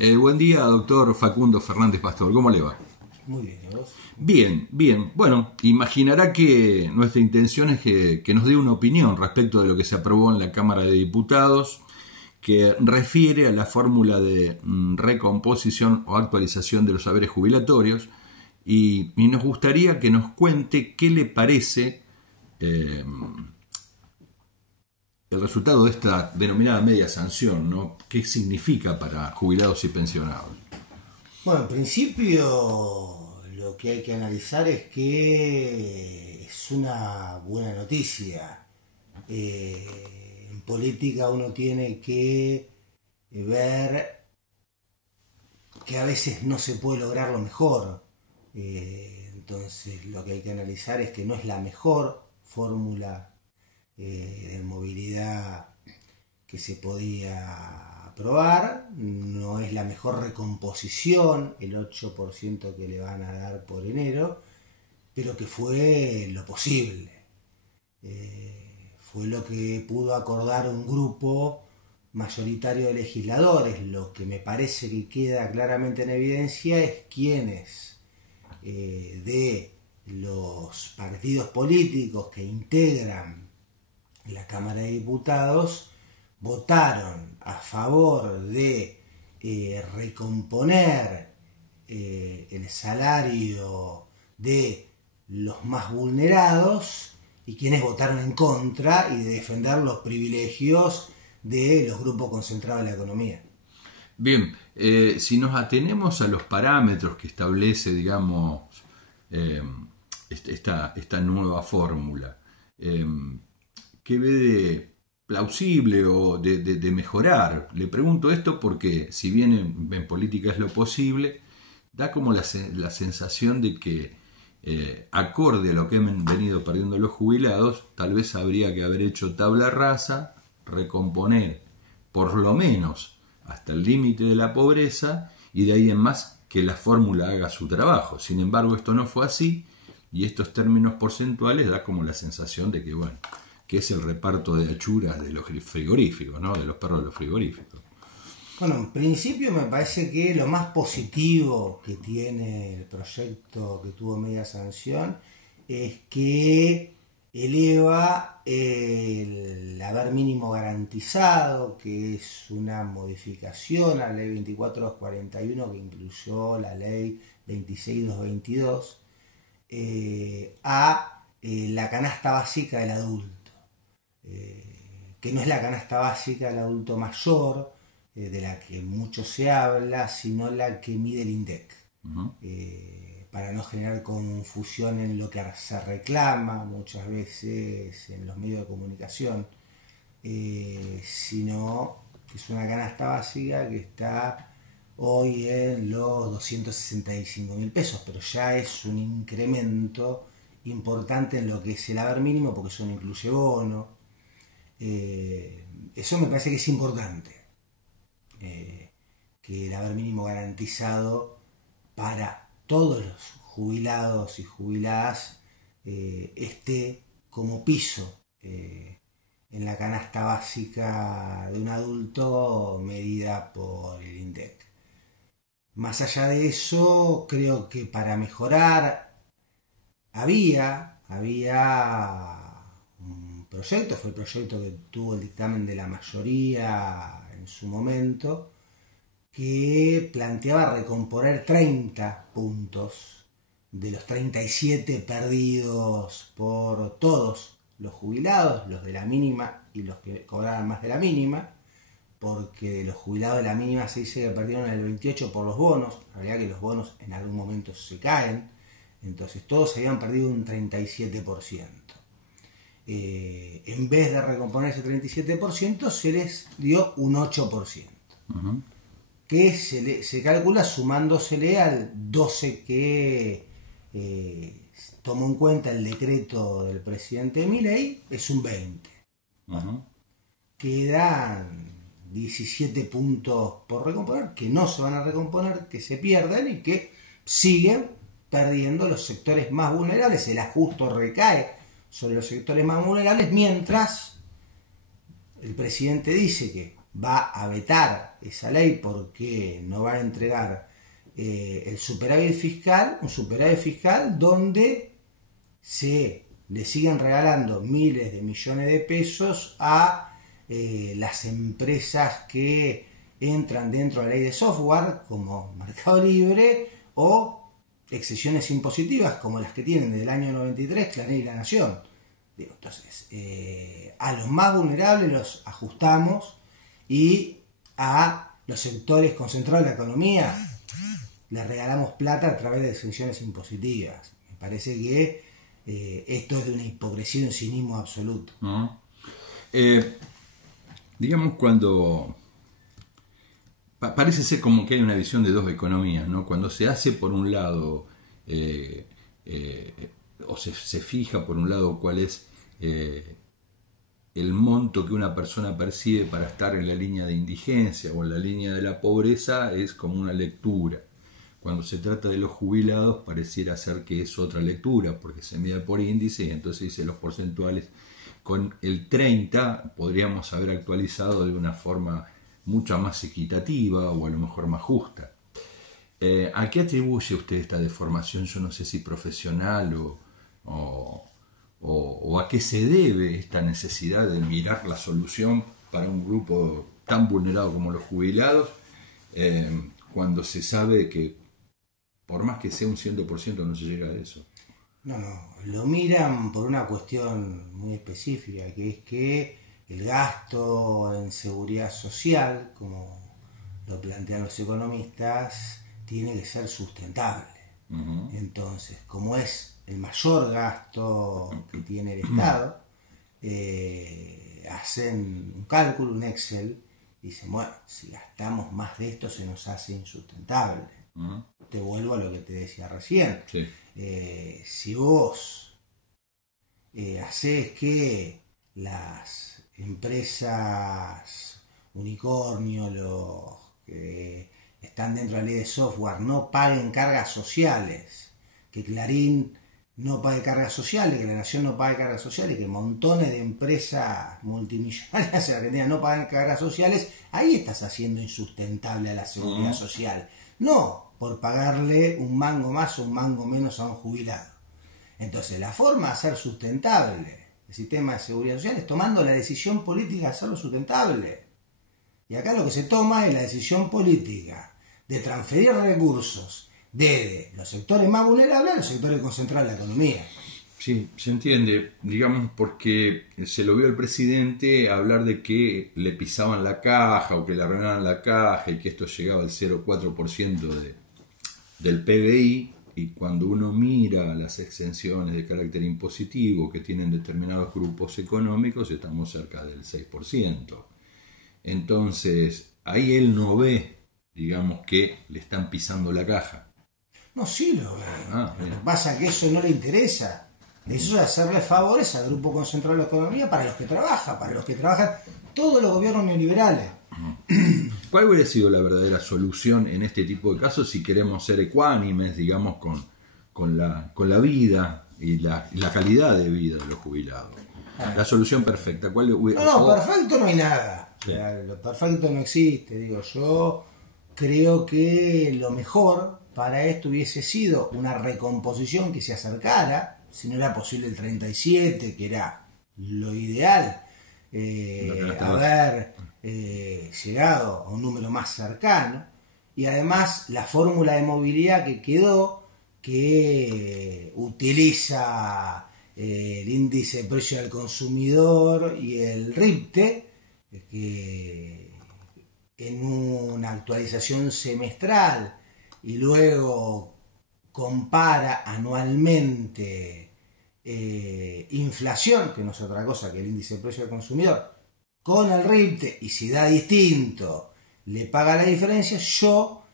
Buen día, doctor Facundo Fernández Pastor. ¿Cómo le va? Muy bien, ¿y vos? Bien, bien. Bueno, imaginará que nuestra intención es que nos dé una opinión respecto de lo que se aprobó en la Cámara de Diputados, que refiere a la fórmula de recomposición o actualización de los saberes jubilatorios, y nos gustaría que nos cuente qué le parece el resultado de esta denominada media sanción, ¿no? ¿Qué significa para jubilados y pensionados? Bueno, en principio lo que hay que analizar es que es una buena noticia. En política uno tiene que ver que a veces no se puede lograr lo mejor. Entonces lo que hay que analizar es que no es la mejor fórmula de movilidad que se podía aprobar, no es la mejor recomposición, el 8% que le van a dar por enero, pero que fue lo posible. Fue lo que pudo acordar un grupo mayoritario de legisladores. Lo que me parece que queda claramente en evidencia es quiénes de los partidos políticos que integran la Cámara de Diputados votaron a favor de recomponer el salario de los más vulnerados y quienes votaron en contra y de defender los privilegios de los grupos concentrados en la economía. Bien, si nos atenemos a los parámetros que establece, digamos, esta nueva fórmula, ¿qué ve de plausible o de mejorar? Le pregunto esto porque, si bien en política es lo posible, da como la sensación de que, acorde a lo que han venido perdiendo los jubilados, tal vez habría que haber hecho tabla rasa, recomponer por lo menos hasta el límite de la pobreza y de ahí en más que la fórmula haga su trabajo. Sin embargo, esto no fue así y estos términos porcentuales da como la sensación de que, bueno, que es el reparto de achuras de los frigoríficos, ¿no? De los perros de los frigoríficos. Bueno, en principio me parece que lo más positivo que tiene el proyecto que tuvo media sanción es que eleva el haber mínimo garantizado, que es una modificación a la ley 24241 que incluyó la ley 26222, a la canasta básica del adulto. Que no es la canasta básica del adulto mayor, de la que mucho se habla, sino la que mide el INDEC. Para no generar confusión en lo que se reclama muchas veces en los medios de comunicación, sino que es una canasta básica que está hoy en los 265.000 pesos, pero ya es un incremento importante en lo que es el haber mínimo, porque eso no incluye bono. Eso me parece que es importante, que el haber mínimo garantizado para todos los jubilados y jubiladas esté como piso en la canasta básica de un adulto medida por el INDEC. Más allá de eso, creo que para mejorar había un proyecto, fue el proyecto que tuvo el dictamen de la mayoría en su momento, que planteaba recomponer 30 puntos de los 37 perdidos por todos los jubilados, los de la mínima y los que cobraban más de la mínima, porque de los jubilados de la mínima se dice que perdieron el 28% por los bonos, en realidad que los bonos en algún momento se caen, entonces todos habían perdido un 37%. En vez de recomponer ese 37%, se les dio un 8%. Que se calcula sumándosele al 12% que tomó en cuenta el decreto del presidente Milei, es un 20%. Quedan 17 puntos por recomponer, que no se van a recomponer, que se pierden y que siguen perdiendo los sectores más vulnerables. El ajuste recae sobre los sectores más vulnerables, mientras el presidente dice que va a vetar esa ley porque no va a entregar el superávit fiscal, un superávit fiscal donde se le siguen regalando miles de millones de pesos a las empresas que entran dentro de la ley de software como Mercado Libre o exenciones impositivas como las que tienen desde el año 93 Clarín y La Nación. Entonces, a los más vulnerables los ajustamos y a los sectores concentrados de la economía les regalamos plata a través de exenciones impositivas. Me parece que esto es de una hipocresía y un cinismo absoluto. Digamos, cuando parece ser como que hay una visión de dos economías, ¿no? Cuando se hace por un lado o se fija por un lado cuál es el monto que una persona percibe para estar en la línea de indigencia o en la línea de la pobreza, es como una lectura. Cuando se trata de los jubilados pareciera ser que es otra lectura porque se mide por índice y entonces dice los porcentuales. Con el 30 podríamos haber actualizado de una forma mucho más equitativa o a lo mejor más justa. ¿A qué atribuye usted esta deformación? Yo no sé si profesional o a qué se debe esta necesidad de mirar la solución para un grupo tan vulnerado como los jubilados, cuando se sabe que por más que sea un 100% no se llega a eso. No, lo miran por una cuestión muy específica, que es que el gasto en seguridad social, como lo plantean los economistas, tiene que ser sustentable. Uh-huh. Entonces, como es el mayor gasto que tiene el Estado, hacen un cálculo, un Excel, y dicen, bueno, si gastamos más de esto se nos hace insustentable. Uh-huh. Te vuelvo a lo que te decía recién. Sí. Si vos haces que las empresas unicornio, los que están dentro de la ley de software, no paguen cargas sociales, que Clarín no pague cargas sociales, que La Nación no pague cargas sociales, que montones de empresas multimillonarias en Argentina no paguen cargas sociales, ahí estás haciendo insustentable a la seguridad social. No por pagarle un mango más o un mango menos a un jubilado. Entonces, la forma de hacer sustentable el sistema de seguridad social es tomando la decisión política de hacerlo sustentable. Y acá lo que se toma es la decisión política de transferir recursos desde los sectores más vulnerables a los sectores concentrados de la economía. Sí, se entiende, digamos, porque se lo vio el presidente hablar de que le pisaban la caja o que le arreglaban la caja y que esto llegaba al 0,4% del PBI, y cuando uno mira las exenciones de carácter impositivo que tienen determinados grupos económicos, estamos cerca del 6%. Entonces, ahí él no ve, digamos, que le están pisando la caja. No, sí lo ve. Lo que pasa es que eso no le interesa. Eso es hacerle favores al grupo concentrado de la economía para los que trabajan todos los gobiernos neoliberales. ¿Cuál hubiera sido la verdadera solución en este tipo de casos si queremos ser ecuánimes, digamos, con la vida y la calidad de vida de los jubilados? La solución perfecta, ¿cuál hubiera? No, perfecto no hay nada. Sí. Lo perfecto no existe. Digo, yo creo que lo mejor para esto hubiese sido una recomposición que se acercara, si no era posible el 37, que era lo ideal, haber llegado a un número más cercano, y además la fórmula de movilidad que quedó, que utiliza el índice de precio del consumidor y el RIPTE, que en una actualización semestral y luego compara anualmente inflación, que no es otra cosa que el índice de precio del consumidor, con el RIPTE, y si da distinto le paga la diferencia. Yo,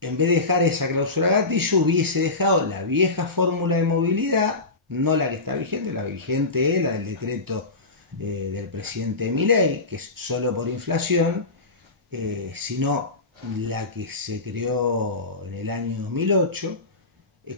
en vez de dejar esa cláusula gatillo, hubiese dejado la vieja fórmula de movilidad, no la que está vigente. La vigente es la del decreto del presidente Milei, que es solo por inflación, sino la que se creó en el año 2008,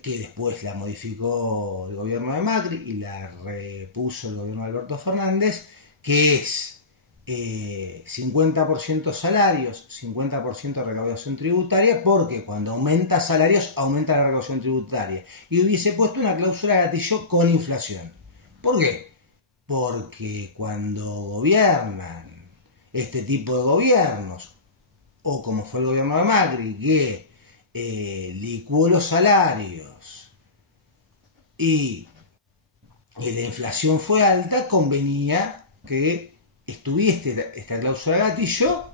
que después la modificó el gobierno de Macri y la repuso el gobierno de Alberto Fernández, que es 50% salarios, 50% recaudación tributaria, porque cuando aumenta salarios aumenta la recaudación tributaria. Y hubiese puesto una cláusula gatillo con inflación. ¿Por qué? Porque cuando gobiernan este tipo de gobiernos, o como fue el gobierno de Macri, que licuó los salarios y la inflación fue alta, convenía que estuviese esta cláusula de gatillo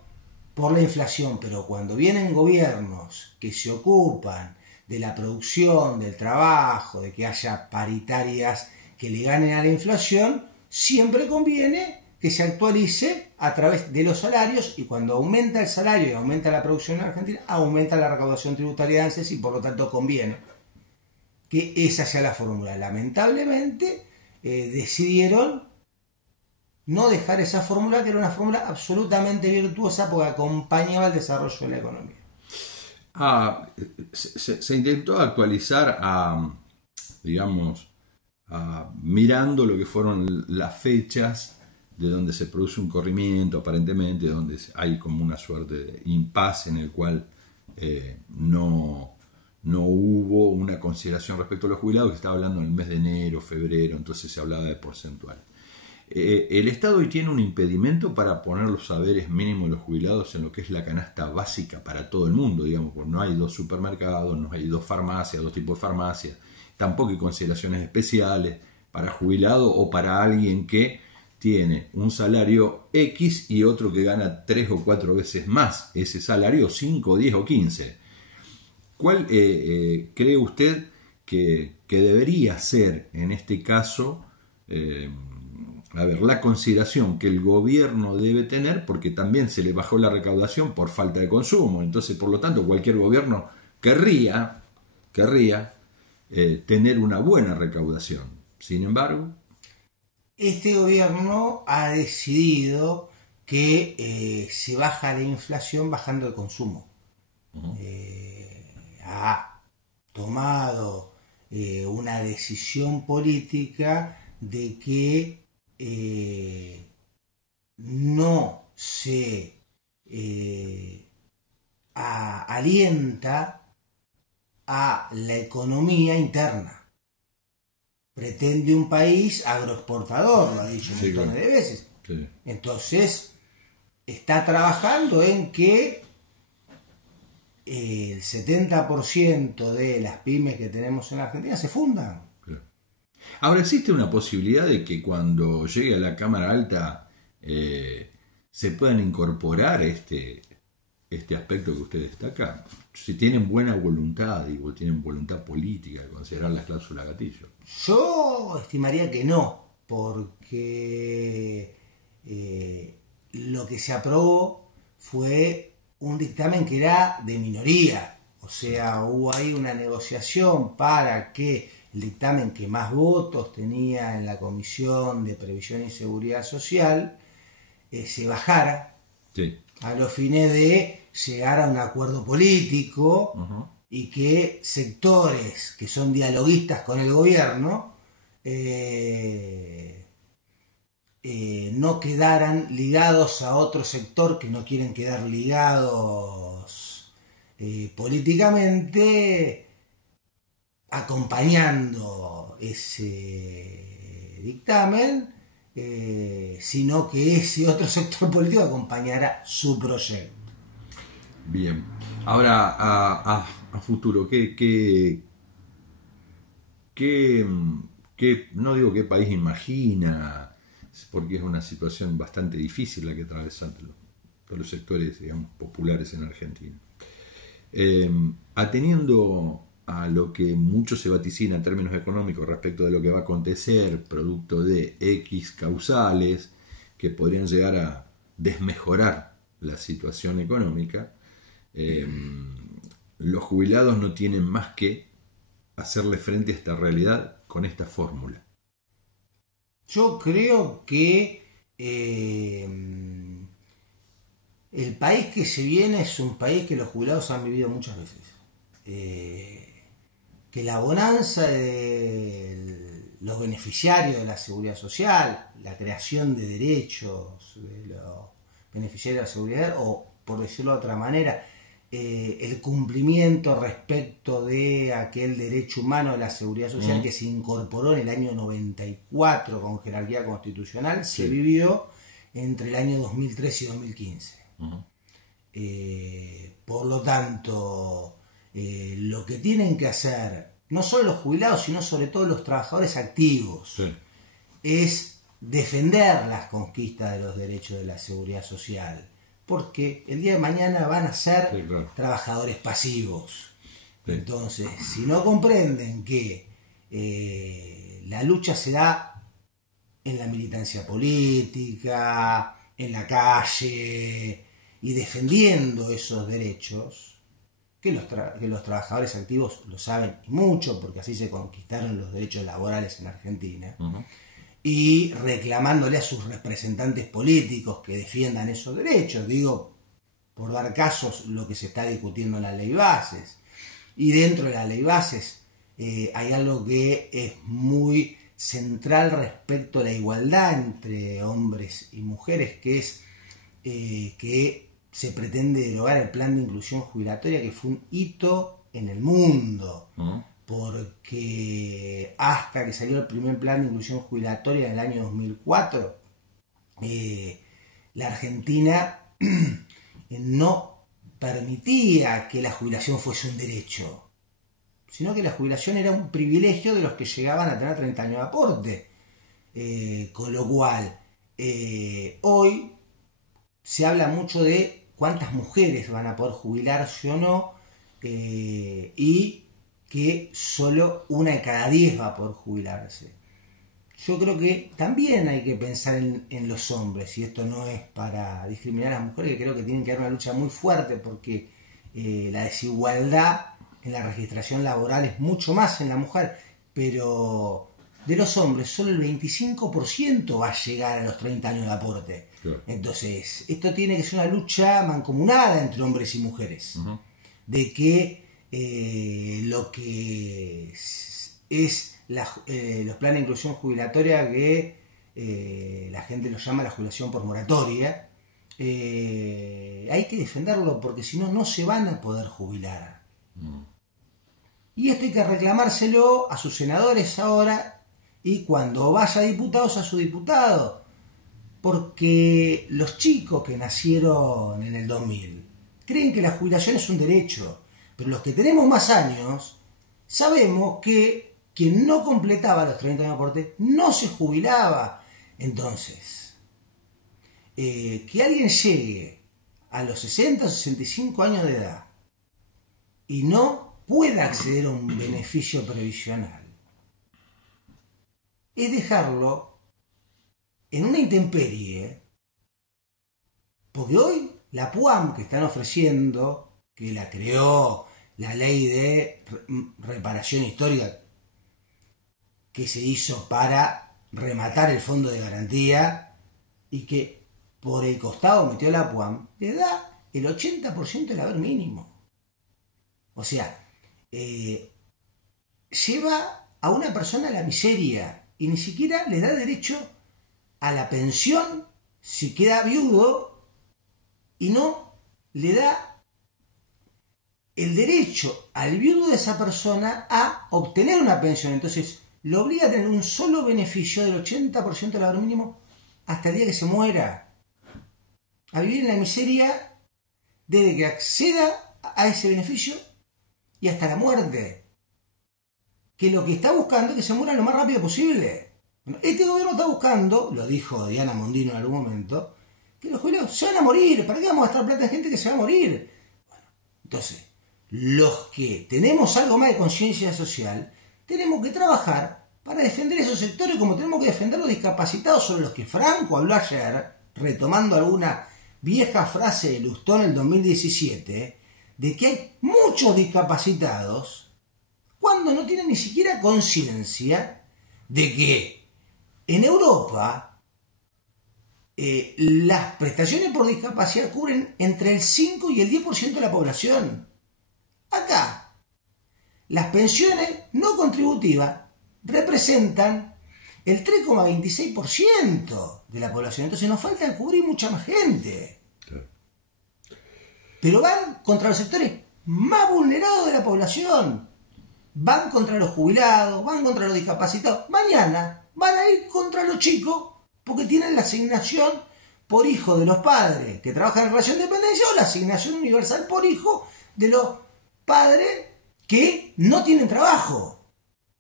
por la inflación. Pero cuando vienen gobiernos que se ocupan de la producción, del trabajo, de que haya paritarias que le ganen a la inflación, siempre conviene que se actualice a través de los salarios, y cuando aumenta el salario y aumenta la producción en Argentina, aumenta la recaudación tributaria de ANSES, y por lo tanto conviene que esa sea la fórmula. Lamentablemente decidieron no dejar esa fórmula, que era una fórmula absolutamente virtuosa porque acompañaba el desarrollo de la economía. Se intentó actualizar digamos, mirando lo que fueron las fechas de donde se produce un corrimiento, aparentemente, donde hay como una suerte de impasse en el cual no hubo una consideración respecto a los jubilados, que estaba hablando en el mes de enero, febrero, entonces se hablaba de porcentual. El Estado hoy tiene un impedimento para poner los saberes mínimos de los jubilados en lo que es la canasta básica para todo el mundo, digamos, porque no hay dos supermercados, no hay dos farmacias, dos tipos de farmacias, tampoco hay consideraciones especiales para jubilado o para alguien que tiene un salario X y otro que gana 3 o 4 veces más ese salario, 5, 10 o 15. ¿Cuál cree usted que debería ser en este caso la consideración que el gobierno debe tener? Porque también se le bajó la recaudación por falta de consumo, entonces por lo tanto cualquier gobierno querría tener una buena recaudación. Sin embargo, este gobierno ha decidido que se baja la inflación bajando el consumo. Ha tomado una decisión política de que no se alienta a la economía interna. Pretende un país agroexportador, lo ha dicho montones de veces. Sí. Entonces, está trabajando en que el 70% de las pymes que tenemos en Argentina se fundan. Claro. Ahora, ¿existe una posibilidad de que cuando llegue a la Cámara Alta se puedan incorporar este aspecto que usted destaca? Si tienen buena voluntad, digo, tienen voluntad política de considerar las cláusulas gatillo. Yo estimaría que no, porque lo que se aprobó fue un dictamen que era de minoría. O sea, hubo ahí una negociación para que el dictamen que más votos tenía en la Comisión de Previsión y Seguridad Social se bajara, sí, a los fines de llegar a un acuerdo político, y que sectores que son dialoguistas con el gobierno no quedaran ligados a otro sector que no quieren quedar ligados políticamente, acompañando ese dictamen, sino que ese otro sector político acompañara su proyecto. Bien, ahora a futuro, ¿qué no digo qué país imagina, porque es una situación bastante difícil la que atravesan todos los sectores, digamos, populares en Argentina? Ateniendo a lo que mucho se vaticina en términos económicos respecto de lo que va a acontecer, producto de X causales que podrían llegar a desmejorar la situación económica, los jubilados no tienen más que hacerle frente a esta realidad con esta fórmula. Yo creo que el país que se viene es un país que los jubilados han vivido muchas veces. Que la bonanza del los beneficiarios de la seguridad social, la creación de derechos de los beneficiarios de la seguridad, o por decirlo de otra manera, el cumplimiento respecto de aquel derecho humano de la seguridad social que se incorporó en el año 94 con jerarquía constitucional, se vivió entre el año 2013 y 2015. Por lo tanto, lo que tienen que hacer, no solo los jubilados, sino sobre todo los trabajadores activos, es defender las conquistas de los derechos de la seguridad social, porque el día de mañana van a ser trabajadores pasivos. Entonces, si no comprenden que la lucha se da en la militancia política, en la calle, y defendiendo esos derechos, que los trabajadores activos lo saben y mucho, porque así se conquistaron los derechos laborales en Argentina, y reclamándole a sus representantes políticos que defiendan esos derechos. Digo, por dar casos, lo que se está discutiendo en la ley bases. Y dentro de la ley bases hay algo que es muy central respecto a la igualdad entre hombres y mujeres, que es que se pretende derogar el plan de inclusión jubilatoria, que fue un hito en el mundo. Porque hasta que salió el primer plan de inclusión jubilatoria en el año 2004, la Argentina no permitía que la jubilación fuese un derecho, sino que la jubilación era un privilegio de los que llegaban a tener 30 años de aporte. Con lo cual, hoy se habla mucho de cuántas mujeres van a poder jubilarse o no, y que solo 1 de cada 10 va a poder jubilarse. Yo creo que también hay que pensar en los hombres, y esto no es para discriminar a las mujeres, que creo que tienen que haber una lucha muy fuerte, porque la desigualdad en la registración laboral es mucho más en la mujer, pero de los hombres solo el 25% va a llegar a los 30 años de aporte. Entonces, esto tiene que ser una lucha mancomunada entre hombres y mujeres, de que lo que es los planes de inclusión jubilatoria, que la gente lo llama la jubilación por moratoria, hay que defenderlo, porque si no, no se van a poder jubilar. Y esto hay que reclamárselo a sus senadores ahora, y cuando vaya a diputados, a su diputado, porque los chicos que nacieron en el 2000 creen que la jubilación es un derecho. Pero los que tenemos más años sabemos que quien no completaba los 30 años de aporte no se jubilaba. Entonces, que alguien llegue a los 60 o 65 años de edad y no pueda acceder a un beneficio previsional es dejarlo en una intemperie, porque hoy la PUAM que están ofreciendo, que la creó la ley de reparación histórica, que se hizo para rematar el fondo de garantía, y que por el costado metió la PUAM, le da el 80% del haber mínimo. O sea, lleva a una persona a la miseria, y ni siquiera le da derecho a la pensión si queda viudo, y no le da el derecho al viudo de esa persona a obtener una pensión. Entonces lo obliga a tener un solo beneficio del 80% del haber mínimo hasta el día que se muera, a vivir en la miseria desde que acceda a ese beneficio y hasta la muerte, que lo que está buscando es que se muera lo más rápido posible. Bueno, este gobierno está buscando, lo dijo Diana Mondino en algún momento, que los jubilados se van a morir. ¿Para qué vamos a gastar plata en gente que se va a morir? Bueno, entonces, los que tenemos algo más de conciencia social, tenemos que trabajar para defender esos sectores, como tenemos que defender los discapacitados, sobre los que Franco habló ayer, retomando alguna vieja frase de Lustó en el 2017, de que hay muchos discapacitados cuando no tienen ni siquiera conciencia de que en Europa las prestaciones por discapacidad cubren entre el 5 y el 10% de la población. Acá, las pensiones no contributivas representan el 3,26% de la población. Entonces nos falta cubrir mucha más gente. Claro. Pero van contra los sectores más vulnerados de la población. Van contra los jubilados, van contra los discapacitados. Mañana van a ir contra los chicos porque tienen la asignación por hijo de los padres que trabajan en relación de dependencia o la asignación universal por hijo de los padres que no tienen trabajo.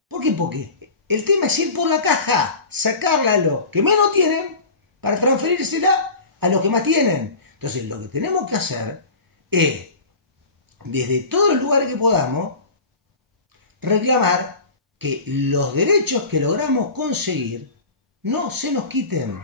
¿Por qué? Porque el tema es ir por la caja, sacarla a los que menos tienen para transferírsela a los que más tienen. Entonces lo que tenemos que hacer es, desde todos los lugares que podamos, reclamar que los derechos que logramos conseguir no se nos quiten.